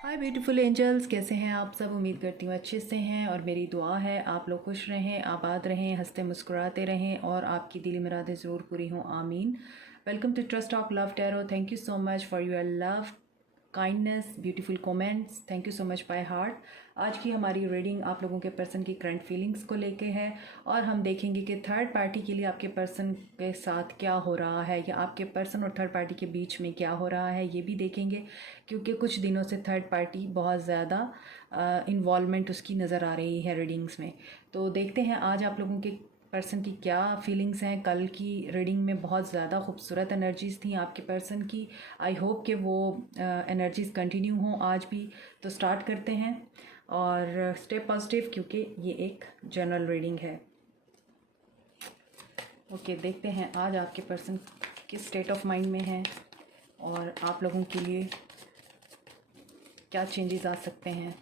हाय beautiful angels, कैसे हैं आप सब। उम्मीद करती हूँ अच्छे से हैं और मेरी दुआ है आप लोग खुश रहें, आबाद रहें, हंसते मुस्कुराते रहें और आपकी दिली मुरादें ज़रूर पूरी हों। आमीन। Welcome to trust talk love tarot. Thank you so much for your love, kindness, beautiful comments. Thank you so much by heart. आज की हमारी रीडिंग आप लोगों के पर्सन की करंट फीलिंग्स को लेके है और हम देखेंगे कि थर्ड पार्टी के लिए आपके पर्सन के साथ क्या हो रहा है या आपके पर्सन और थर्ड पार्टी के बीच में क्या हो रहा है, ये भी देखेंगे। क्योंकि कुछ दिनों से थर्ड पार्टी बहुत ज़्यादा इन्वॉल्वमेंट उसकी नज़र आ रही है रीडिंग्स में। तो देखते हैं आज आप लोगों के पर्सन की क्या फीलिंग्स हैं। कल की रीडिंग में बहुत ज़्यादा खूबसूरत एनर्जीज़ थी आपके पर्सन की। आई होप कि वो एनर्जीज़ कंटिन्यू हों आज भी। तो स्टार्ट करते हैं और स्टे पॉजिटिव, क्योंकि ये एक जनरल रीडिंग है। ओके, देखते हैं आज आपके पर्सन किस स्टेट ऑफ माइंड में है और आप लोगों के लिए क्या चेंजेस आ सकते हैं।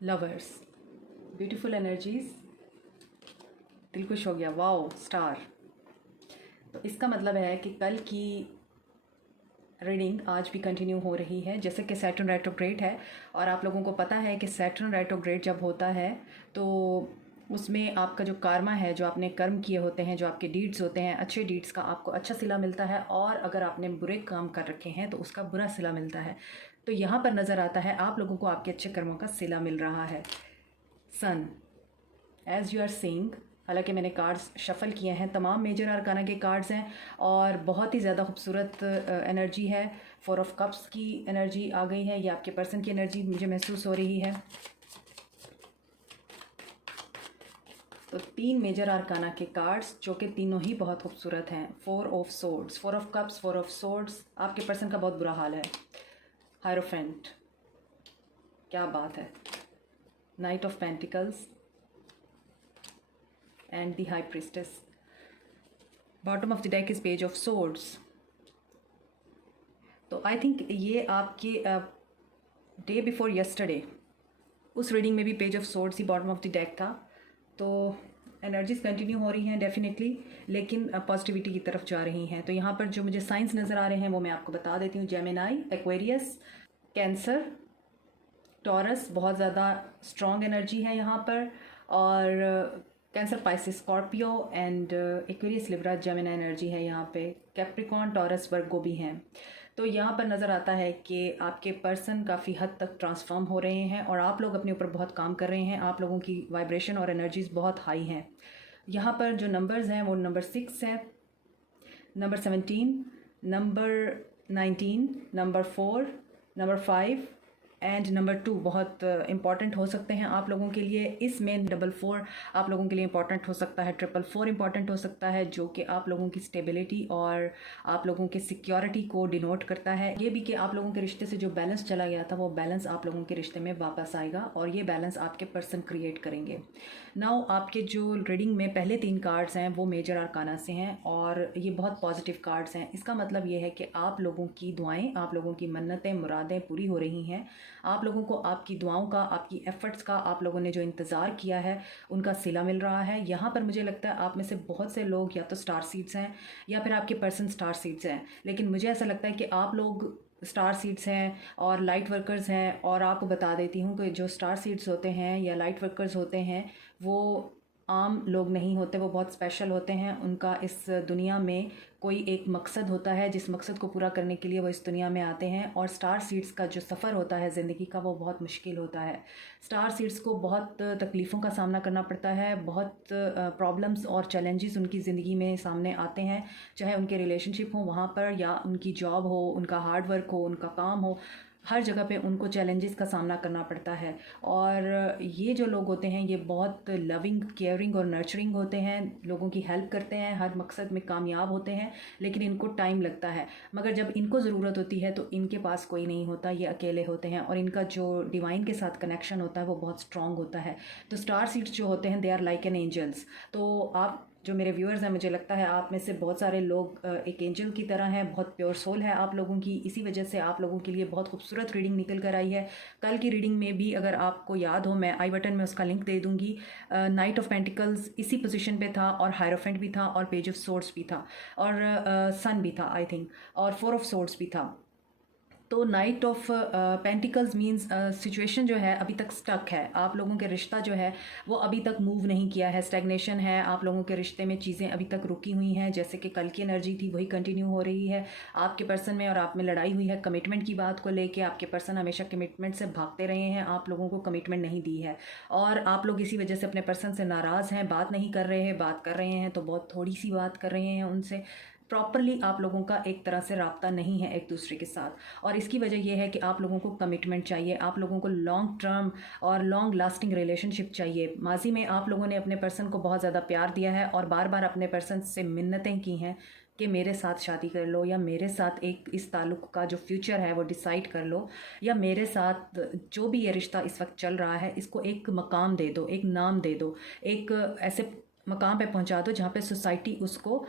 लवर्स, ब्यूटीफुल एनर्जीज, दिल खुश हो गया। Wow, star. तो इसका मतलब है कि कल की रीडिंग आज भी कंटिन्यू हो रही है। जैसे कि सैटर्न रेट्रोग्रेड है और आप लोगों को पता है कि सैटर्न रेट्रोग्रेड जब होता है तो उसमें आपका जो कार्मा है, जो आपने कर्म किए होते हैं, जो आपके डीड्स होते हैं, अच्छे डीड्स का आपको अच्छा सिला मिलता है और अगर आपने बुरे काम कर रखे हैं तो उसका बुरा सिला मिलता है। तो यहाँ पर नज़र आता है आप लोगों को आपके अच्छे कर्मों का सिला मिल रहा है। सन, एज यू आर सीइंग, हालांकि मैंने कार्ड्स शफल किए हैं, तमाम मेजर आर्काना के कार्ड्स हैं और बहुत ही ज़्यादा खूबसूरत एनर्जी है। 4 ऑफ कप्स की एनर्जी आ गई है, ये आपके पर्सन की एनर्जी मुझे महसूस हो रही है। तो 3 मेजर आर्काना के कार्ड्स जो कि तीनों ही बहुत खूबसूरत हैं। 4 of swords, 4 of cups, 4 of swords. आपके पर्सन का बहुत बुरा हाल है। हायरोफेंट, क्या बात है। Night of pentacles and the high priestess. Bottom of the deck is page of swords. तो आई थिंक ये आपके डे बिफोर यस्टरडे उस रीडिंग में भी page of swords he bottom of the deck था। तो एनर्जीज कंटिन्यू हो रही हैं डेफिनेटली, लेकिन पॉजिटिविटी की तरफ जा रही हैं। तो यहाँ पर जो मुझे साइंस नज़र आ रहे हैं वो मैं आपको बता देती हूँ। जेमिनाई, एक्वेरियस, कैंसर, टॉरस, बहुत ज़्यादा स्ट्रॉन्ग एनर्जी है यहाँ पर। और cancer, Pisces, Scorpio and Aquarius, Libra, जेमिना energy है यहाँ पे। कैप्रिकॉन, टॉरस, वर्गो भी हैं। तो यहाँ पर नज़र आता है कि आपके पर्सन काफ़ी हद तक ट्रांसफॉर्म हो रहे हैं और आप लोग अपने ऊपर बहुत काम कर रहे हैं। आप लोगों की वाइब्रेशन और एनर्जीज़ बहुत हाई हैं। यहाँ पर जो नंबर्स हैं वो नंबर 6 है, number 17, number 19, number 4, number 5 and number 2 बहुत इंपॉर्टेंट हो सकते हैं आप लोगों के लिए। इसमें 4 आप लोगों के लिए इंपॉर्टेंट हो सकता है, 4 इंपॉर्टेंट हो सकता है, जो कि आप लोगों की स्टेबिलिटी और आप लोगों की सिक्योरिटी को डिनोट करता है। ये भी कि आप लोगों के रिश्ते से जो बैलेंस चला गया था वो बैलेंस आप लोगों के रिश्ते में वापस आएगा और ये बैलेंस आपके पर्सन क्रिएट करेंगे। नाउ आपके जो रीडिंग में पहले 3 कार्ड्स हैं वो मेजर आर्काना से हैं और ये बहुत पॉजिटिव कार्ड्स हैं। इसका मतलब ये है कि आप लोगों की दुआएं, आप लोगों की मन्नतें, मुरादें पूरी हो रही हैं। आप लोगों को आपकी दुआओं का, आपकी एफर्ट्स का, आप लोगों ने जो इंतज़ार किया है उनका सिला मिल रहा है। यहाँ पर मुझे लगता है आप में से बहुत से लोग या तो स्टार सीड्स हैं या फिर आपके पर्सन स्टार सीड्स हैं, लेकिन मुझे ऐसा लगता है कि आप लोग स्टार सीड्स हैं और लाइट वर्कर्स हैं। और आपको बता देती हूँ कि जो स्टार सीड्स होते हैं या लाइट वर्कर्स होते हैं वो आम लोग नहीं होते, वो बहुत स्पेशल होते हैं। उनका इस दुनिया में कोई एक मकसद होता है, जिस मकसद को पूरा करने के लिए वो इस दुनिया में आते हैं। और स्टार सीड्स का जो सफ़र होता है ज़िंदगी का वो बहुत मुश्किल होता है। स्टार सीड्स को बहुत तकलीफ़ों का सामना करना पड़ता है, बहुत प्रॉब्लम्स और चैलेंजेस उनकी ज़िंदगी में सामने आते हैं, चाहे उनके रिलेशनशिप हो वहाँ पर या उनकी जॉब हो, उनका हार्ड वर्क हो, उनका काम हो, हर जगह पे उनको चैलेंजेस का सामना करना पड़ता है। और ये जो लोग होते हैं ये बहुत लविंग, केयरिंग और नर्चरिंग होते हैं, लोगों की हेल्प करते हैं, हर मकसद में कामयाब होते हैं, लेकिन इनको टाइम लगता है। मगर जब इनको ज़रूरत होती है तो इनके पास कोई नहीं होता, ये अकेले होते हैं और इनका जो डिवाइन के साथ कनेक्शन होता है वो बहुत स्ट्रॉन्ग होता है। तो स्टार सीड्स जो होते हैं they are like an angels. तो आप जो मेरे व्यूअर्स हैं, मुझे लगता है आप में से बहुत सारे लोग एक एंजल की तरह हैं, बहुत प्योर सोल है आप लोगों की। इसी वजह से आप लोगों के लिए बहुत खूबसूरत रीडिंग निकल कर आई है। कल की रीडिंग में भी अगर आपको याद हो, मैं आई बटन में उसका लिंक दे दूँगी। नाइट ऑफ पेंटिकल्स इसी पोजीशन पे था, और हायरोफेंट भी था, और पेज ऑफ सोर्ड्स भी था, और सन भी था आई थिंक, और फोर ऑफ सोर्ड्स भी था। तो night of pentacles means situation जो है अभी तक स्टक है। आप लोगों के रिश्ता जो है वो अभी तक मूव नहीं किया है, स्टैग्नेशन है। आप लोगों के रिश्ते में चीज़ें अभी तक रुकी हुई हैं, जैसे कि कल की एनर्जी थी वही कंटिन्यू हो रही है। आपके पर्सन में और आप में लड़ाई हुई है कमिटमेंट की बात को लेके। आपके पर्सन हमेशा कमिटमेंट से भागते रहे हैं, आप लोगों को कमिटमेंट नहीं दी है, और आप लोग इसी वजह से अपने पर्सन से नाराज़ हैं, बात नहीं कर रहे हैं। बात कर रहे हैं तो बहुत थोड़ी सी बात कर रहे हैं उनसे। प्रॉपरली आप लोगों का एक तरह से राब्ता नहीं है एक दूसरे के साथ, और इसकी वजह यह है कि आप लोगों को कमिटमेंट चाहिए, आप लोगों को लॉन्ग टर्म और लॉन्ग लास्टिंग रिलेशनशिप चाहिए। माजी में आप लोगों ने अपने पर्सन को बहुत ज़्यादा प्यार दिया है, और बार बार अपने पर्सन से मिन्नतें की हैं कि मेरे साथ शादी कर लो, या मेरे साथ एक इस ताल्लुक़ का जो फ्यूचर है वो डिसाइड कर लो, या मेरे साथ जो भी ये रिश्ता इस वक्त चल रहा है इसको एक मकाम दे दो, एक नाम दे दो, एक ऐसे मकाम पे पहुंचा दो जहाँ पे सोसाइटी उसको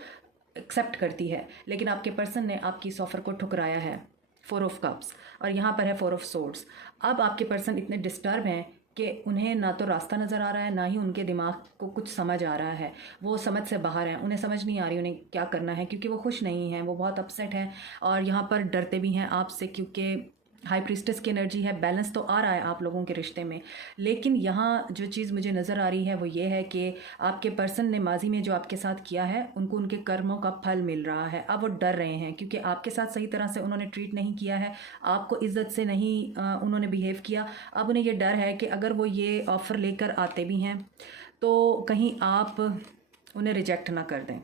एक्सेप्ट करती है। लेकिन आपके पर्सन ने आपकी इस ऑफ़र को ठुकराया है। फोर ऑफ कप्स, और यहाँ पर है फोर ऑफ सोर्ड्स। अब आपके पर्सन इतने डिस्टर्ब हैं कि उन्हें ना तो रास्ता नज़र आ रहा है, ना ही उनके दिमाग को कुछ समझ आ रहा है। वो समझ से बाहर हैं, उन्हें समझ नहीं आ रही उन्हें क्या करना है, क्योंकि वो खुश नहीं हैं, वो बहुत अपसेट हैं, और यहाँ पर डरते भी हैं आपसे, क्योंकि हाई प्रीस्टेस की एनर्जी है। बैलेंस तो आ रहा है आप लोगों के रिश्ते में, लेकिन यहाँ जो चीज़ मुझे नज़र आ रही है वो ये है कि आपके पर्सन ने माजी में जो आपके साथ किया है उनको उनके कर्मों का फल मिल रहा है। अब वो डर रहे हैं, क्योंकि आपके साथ सही तरह से उन्होंने ट्रीट नहीं किया है, आपको इज्जत से नहीं उन्होंने बिहेव किया। अब उन्हें ये डर है कि अगर वो ये ऑफ़र लेकर आते भी हैं तो कहीं आप उन्हें रिजेक्ट ना कर दें,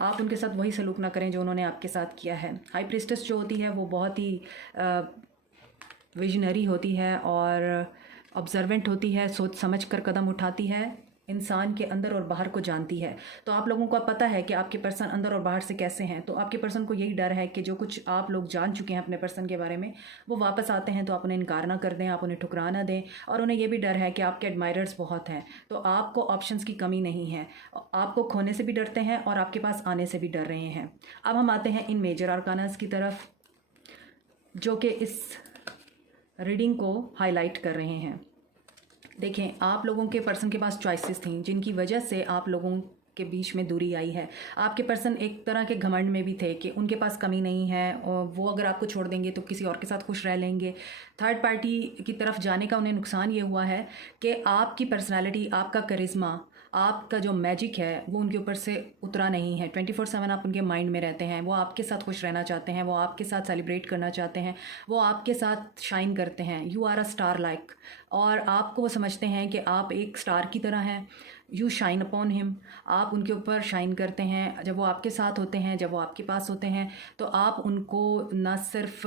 आप उनके साथ वही सलूक ना करें जो उन्होंने आपके साथ किया है। हाई प्रीस्टेस जो होती है वो बहुत ही विजनरी होती है और ऑब्जर्वेंट होती है, सोच समझ कर कदम उठाती है, इंसान के अंदर और बाहर को जानती है। तो आप लोगों को पता है कि आपके पर्सन अंदर और बाहर से कैसे हैं, तो आपके पर्सन को यही डर है कि जो कुछ आप लोग जान चुके हैं अपने पर्सन के बारे में, वो वापस आते हैं तो आप उन्हें इनकार ना कर दें, आप उन्हें ठुकरा ना दें। और उन्हें यह भी डर है कि आपके एडमायरर्स बहुत हैं, तो आपको ऑप्शंस की कमी नहीं है, आपको खोने से भी डरते हैं और आपके पास आने से भी डर रहे हैं। अब हम आते हैं इन मेजर आर्कानास की तरफ, जो कि इस रीडिंग को हाईलाइट कर रहे हैं। देखें, आप लोगों के पर्सन के पास चॉइसेस थी जिनकी वजह से आप लोगों के बीच में दूरी आई है। आपके पर्सन एक तरह के घमंड में भी थे कि उनके पास कमी नहीं है, और वो अगर आपको छोड़ देंगे तो किसी और के साथ खुश रह लेंगे। थर्ड पार्टी की तरफ जाने का उन्हें नुकसान ये हुआ है कि आपकी पर्सनैलिटी, आपका करिश्मा, आपका जो मैजिक है वो उनके ऊपर से उतरा नहीं है। 24/7 आप उनके माइंड में रहते हैं, वो आपके साथ खुश रहना चाहते हैं, वो आपके साथ सेलिब्रेट करना चाहते हैं, वो आपके साथ शाइन करते हैं। You are a star like, और आपको वो समझते हैं कि आप एक स्टार की तरह हैं। यू शाइन अपॉन हिम, आप उनके ऊपर शाइन करते हैं जब वो आपके साथ होते हैं, जब वो आपके पास होते हैं। तो आप उनको ना सिर्फ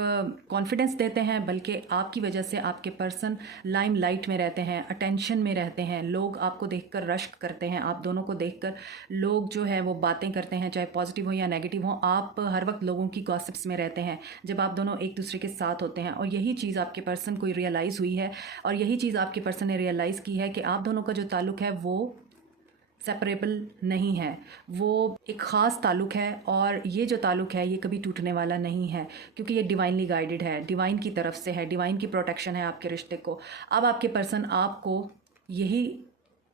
कॉन्फिडेंस देते हैं, बल्कि आपकी वजह से आपके पर्सन लाइम लाइट में रहते हैं, अटेंशन में रहते हैं। लोग आपको देखकर रश्क करते हैं, आप दोनों को देखकर लोग जो है वो बातें करते हैं, चाहे पॉजिटिव हो या नेगेटिव हो। आप हर वक्त लोगों की गॉसिप्स में रहते हैं जब आप दोनों एक दूसरे के साथ होते हैं। और यही चीज़ आपके पर्सन को रियलाइज़ हुई है, और यही चीज़ आपके पर्सन ने रियलाइज़ की है कि आप दोनों का जो ताल्लुक़ है वो सेपरेबल नहीं है, वो एक ख़ास ताल्लुक़ है, और ये जो ताल्लुक़ है ये कभी टूटने वाला नहीं है, क्योंकि ये डिवाइनली गाइडेड है, डिवाइन की तरफ से है, डिवाइन की प्रोटेक्शन है आपके रिश्ते को। अब आपके पर्सन आपको यही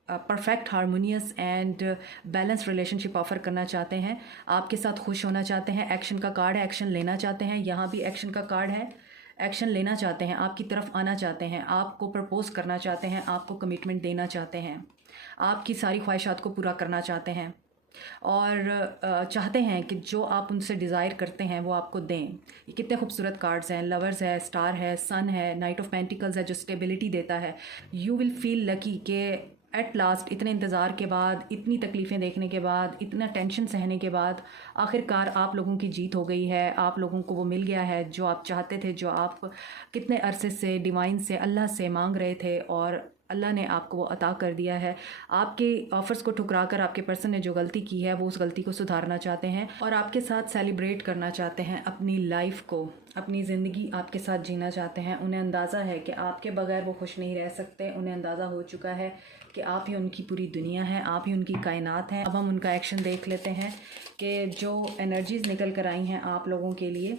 perfect harmonious and balance relationship offer करना चाहते हैं, आपके साथ खुश होना चाहते हैं। एक्शन का कार्ड है, एक्शन लेना चाहते हैं, यहाँ भी एक्शन का कार्ड है, एक्शन लेना चाहते हैं, आपकी तरफ आना चाहते हैं, आपको प्रपोज़ करना चाहते हैं, आपको कमिटमेंट देना चाहते हैं, आपकी सारी ख्वाहिशात को पूरा करना चाहते हैं, और चाहते हैं कि जो आप उनसे डिज़ायर करते हैं वो आपको दें। ये कितने खूबसूरत कार्ड्स हैं, लवर्स है, स्टार है, सन है, नाइट ऑफ पेंटिकल्स है जो स्टेबिलिटी देता है। यू विल फील लकी कि एट लास्ट, इतने इंतज़ार के बाद, इतनी तकलीफ़ें देखने के बाद, इतना टेंशन सहने के बाद, आखिरकार आप लोगों की जीत हो गई है। आप लोगों को वो मिल गया है जो आप चाहते थे, जो आप कितने अरसे से डिवाइन से, अल्लाह से मांग रहे थे, और अल्लाह ने आपको वो अता कर दिया है। आपके ऑफ़र्स को ठुकरा कर आपके पर्सन ने जो गलती की है वो उस गलती को सुधारना चाहते हैं और आपके साथ सेलिब्रेट करना चाहते हैं, अपनी लाइफ को, अपनी ज़िंदगी आपके साथ जीना चाहते हैं। उन्हें अंदाज़ा है कि आपके बगैर वो खुश नहीं रह सकते। उन्हें अंदाज़ा हो चुका है कि आप ही उनकी पूरी दुनिया है, आप ही उनकी कायनात हैं। अब हम उनका एक्शन देख लेते हैं कि जो एनर्जीज़ निकल कर आई हैं आप लोगों के लिए,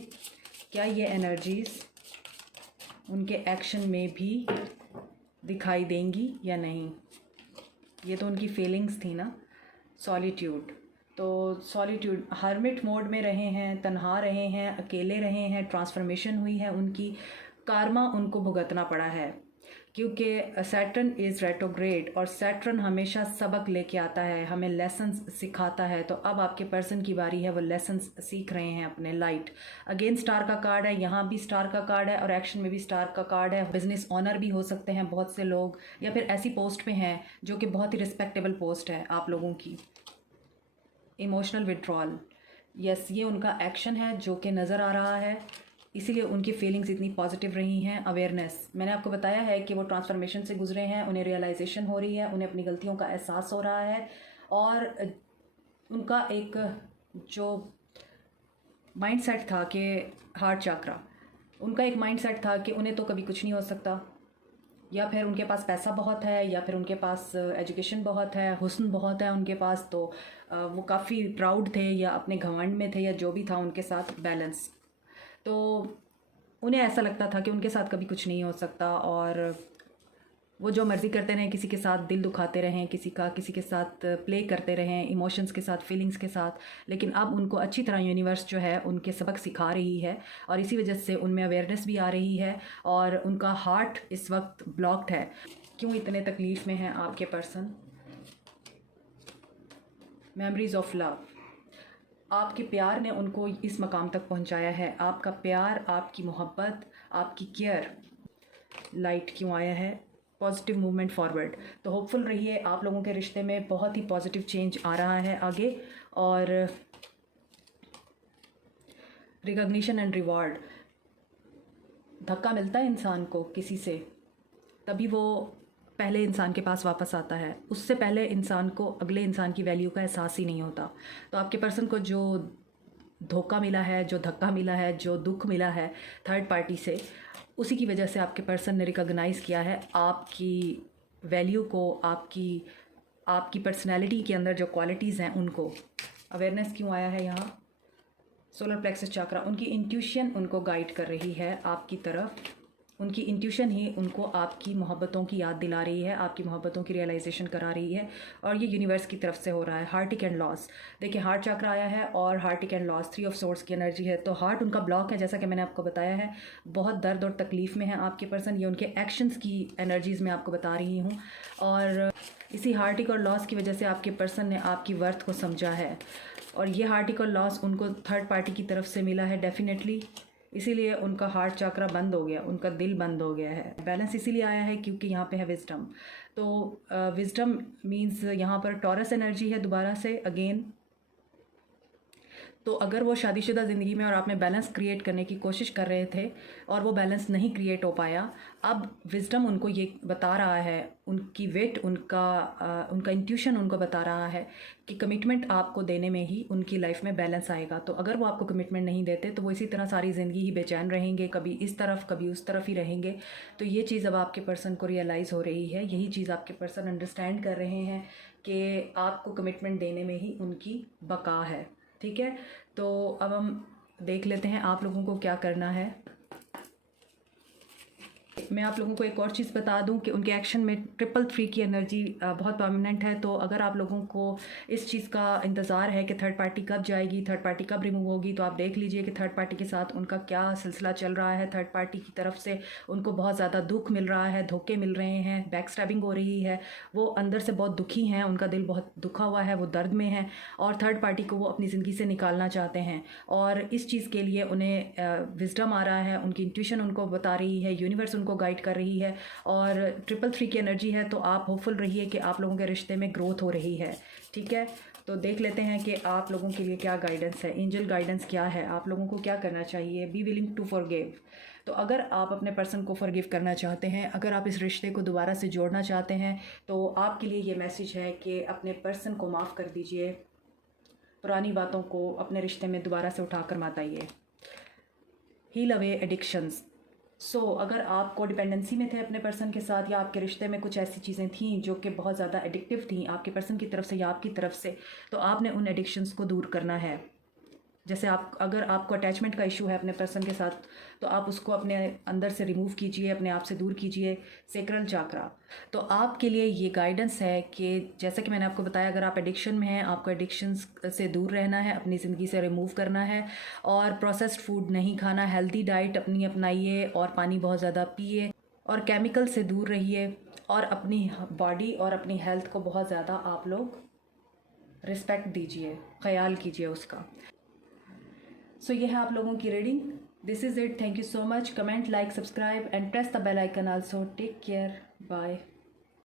क्या ये एनर्जीज़ उनके एक्शन में भी दिखाई देंगी या नहीं। ये तो उनकी फीलिंग्स थी ना। सॉलिट्यूड, तो सॉलिट्यूड, हर्मिट मोड में रहे हैं, तन्हा रहे हैं, अकेले रहे हैं, ट्रांसफॉर्मेशन हुई है उनकी, कार्मा उनको भुगतना पड़ा है क्योंकि सैटर्न इज़ रेट्रोग्रेड और सैटर्न हमेशा सबक लेके आता है, हमें लेसन्स सिखाता है। तो अब आपके पर्सन की बारी है, वो लेसन्स सीख रहे हैं अपने। लाइट अगेन स्टार का कार्ड है, यहाँ भी स्टार का कार्ड है और एक्शन में भी स्टार का कार्ड है। बिजनेस ऑनर भी हो सकते हैं बहुत से लोग, या फिर ऐसी पोस्ट पे हैं जो कि बहुत ही रिस्पेक्टेबल पोस्ट है आप लोगों की। इमोशनल विड्रॉल, यस, ये उनका एक्शन है जो कि नज़र आ रहा है, इसीलिए उनकी फीलिंग्स इतनी पॉजिटिव रही हैं। अवेयरनेस, मैंने आपको बताया है कि वो ट्रांसफॉर्मेशन से गुजरे हैं, उन्हें रियलाइजेशन हो रही है, उन्हें अपनी गलतियों का एहसास हो रहा है और उनका एक जो माइंडसेट था कि हार्ट चक्रा, उनका एक माइंडसेट था कि उन्हें तो कभी कुछ नहीं हो सकता, या फिर उनके पास पैसा बहुत है, या फिर उनके पास एजुकेशन बहुत है, हुस्न बहुत है उनके पास, तो वो काफ़ी प्राउड थे या अपने घमंड में थे या जो भी था उनके साथ बैलेंस। तो उन्हें ऐसा लगता था कि उनके साथ कभी कुछ नहीं हो सकता और वो जो मर्ज़ी करते रहें, किसी के साथ दिल दुखाते रहें, किसी के साथ प्ले करते रहें इमोशंस के साथ, फीलिंग्स के साथ। लेकिन अब उनको अच्छी तरह यूनिवर्स जो है उनके सबक सिखा रही है और इसी वजह से उनमें अवेयरनेस भी आ रही है और उनका हार्ट इस वक्त ब्लॉक्ड है। क्यों इतने तकलीफ़ में हैं आपके पर्सन? मेमोरीज़ ऑफ लव, आपके प्यार ने उनको इस मकाम तक पहुंचाया है। आपका प्यार, आपकी मोहब्बत, आपकी केयर। लाइट क्यों आया है? Positive movement forward. तो होपफुल रहिए, आप लोगों के रिश्ते में बहुत ही पॉजिटिव चेंज आ रहा है आगे। और रिकॉग्निशन एंड रिवॉर्ड, धक्का मिलता है इंसान को किसी से, तभी वो पहले इंसान के पास वापस आता है। उससे पहले इंसान को अगले इंसान की वैल्यू का एहसास ही नहीं होता। तो आपके पर्सन को जो धोखा मिला है, जो धक्का मिला है, जो दुख मिला है थर्ड पार्टी से, उसी की वजह से आपके पर्सन ने रिकॉग्नाइज़ किया है आपकी वैल्यू को, आपकी पर्सनैलिटी के अंदर जो क्वालिटीज़ हैं उनको। अवेयरनेस क्यों आया है यहाँ? सोलर प्लेक्सस चक्रा, उनकी इंट्यूशन उनको गाइड कर रही है आपकी तरफ। उनकी इंट्यूशन ही उनको आपकी मोहब्बतों की याद दिला रही है, आपकी मोहब्बतों की रियलाइजेशन करा रही है और ये यूनिवर्स की तरफ से हो रहा है। हार्टिक एंड लॉस, देखिए हार्ट चक्र आया है और हार्टिक एंड लॉस 3 ऑफ सोर्स की एनर्जी है। तो हार्ट उनका ब्लॉक है, जैसा कि मैंने आपको बताया है। बहुत दर्द और तकलीफ़ में है आपके पर्सन, ये उनके एक्शंस की एनर्जीज़ मैं आपको बता रही हूँ। और इसी हार्टिक और लॉस की वजह से आपके पर्सन ने आपकी वर्थ को समझा है और ये हार्टिक और लॉस उनको थर्ड पार्टी की तरफ से मिला है डेफिनेटली, इसीलिए उनका हार्ट चक्रा बंद हो गया, उनका दिल बंद हो गया है। बैलेंस इसीलिए आया है क्योंकि यहाँ पे है विजडम। तो विजडम मींस यहाँ पर टॉरस एनर्जी है दोबारा से अगेन। तो अगर वो शादीशुदा ज़िंदगी में और आप में बैलेंस क्रिएट करने की कोशिश कर रहे थे और वो बैलेंस नहीं क्रिएट हो पाया, अब विजडम उनको ये बता रहा है, उनकी वेट, उनका इंट्यूशन उनको बता रहा है कि कमिटमेंट आपको देने में ही उनकी लाइफ में बैलेंस आएगा। तो अगर वो आपको कमिटमेंट नहीं देते तो वो इसी तरह सारी ज़िंदगी ही बेचैन रहेंगे, कभी इस तरफ कभी उस तरफ ही रहेंगे। तो ये चीज़ अब आपके पर्सन को रियलाइज़ हो रही है, यही चीज़ आपके पर्सन अंडरस्टैंड कर रहे हैं कि आपको कमिटमेंट देने में ही उनकी बका है। ठीक है, तो अब हम देख लेते हैं आप लोगों को क्या करना है। मैं आप लोगों को एक और चीज़ बता दूं कि उनके एक्शन में 333 की एनर्जी बहुत परमानेंट है। तो अगर आप लोगों को इस चीज़ का इंतज़ार है कि थर्ड पार्टी कब जाएगी, थर्ड पार्टी कब रिमूव होगी, तो आप देख लीजिए कि थर्ड पार्टी के साथ उनका क्या सिलसिला चल रहा है। थर्ड पार्टी की तरफ से उनको बहुत ज़्यादा दुख मिल रहा है, धोखे मिल रहे हैं, बैक स्टैबिंग हो रही है, वो अंदर से बहुत दुखी हैं, उनका दिल बहुत दुखा हुआ है, वो दर्द में है और थर्ड पार्टी को वो अपनी ज़िंदगी से निकालना चाहते हैं। और इस चीज़ के लिए उन्हें विजडम आ रहा है, उनकी इंट्यूशन उनको बता रही है, यूनिवर्स उनको को गाइड कर रही है और 333 की एनर्जी है, तो आप होपफुल रहिए कि आप लोगों के रिश्ते में ग्रोथ हो रही है। ठीक है, तो देख लेते हैं कि आप लोगों के लिए क्या गाइडेंस है, एंजल गाइडेंस क्या है, आप लोगों को क्या करना चाहिए। Be willing to forgive. तो अगर आप अपने पर्सन को फॉरगिव करना चाहते हैं, अगर आप इस रिश्ते को दोबारा से जोड़ना चाहते हैं, तो आपके लिए ये मैसेज है कि अपने पर्सन को माफ़ कर दीजिए, पुरानी बातों को अपने रिश्ते में दोबारा से उठा कर मत आइए। Heal away addictions. अगर आप को डिपेंडेंसी में थे अपने पर्सन के साथ, या आपके रिश्ते में कुछ ऐसी चीज़ें थीं जो कि बहुत ज़्यादा एडिक्टिव थीं आपके पर्सन की तरफ से या आपकी तरफ से, तो आपने उन एडिक्शंस को दूर करना है। जैसे अगर आपको अटैचमेंट का इशू है अपने पर्सन के साथ, तो आप उसको अपने अंदर से रिमूव कीजिए, अपने आप से दूर कीजिए, सेक्रल चाकरा। तो आपके लिए ये गाइडेंस है कि जैसा कि मैंने आपको बताया, अगर आप एडिक्शन में हैं, आपको एडिक्शंस से दूर रहना है, अपनी ज़िंदगी से रिमूव करना है, और प्रोसेस्ड फूड नहीं खाना, हेल्दी डाइट अपनी अपनाइए, और पानी बहुत ज़्यादा पिए, और केमिकल से दूर रहिए, और अपनी बॉडी और अपनी हेल्थ को बहुत ज़्यादा आप लोग रिस्पेक्ट दीजिए, ख्याल कीजिए उसका। ये है आप लोगों की reading. This is it. Thank you so much. Comment, like, subscribe and press the bell icon also. Take care. Bye.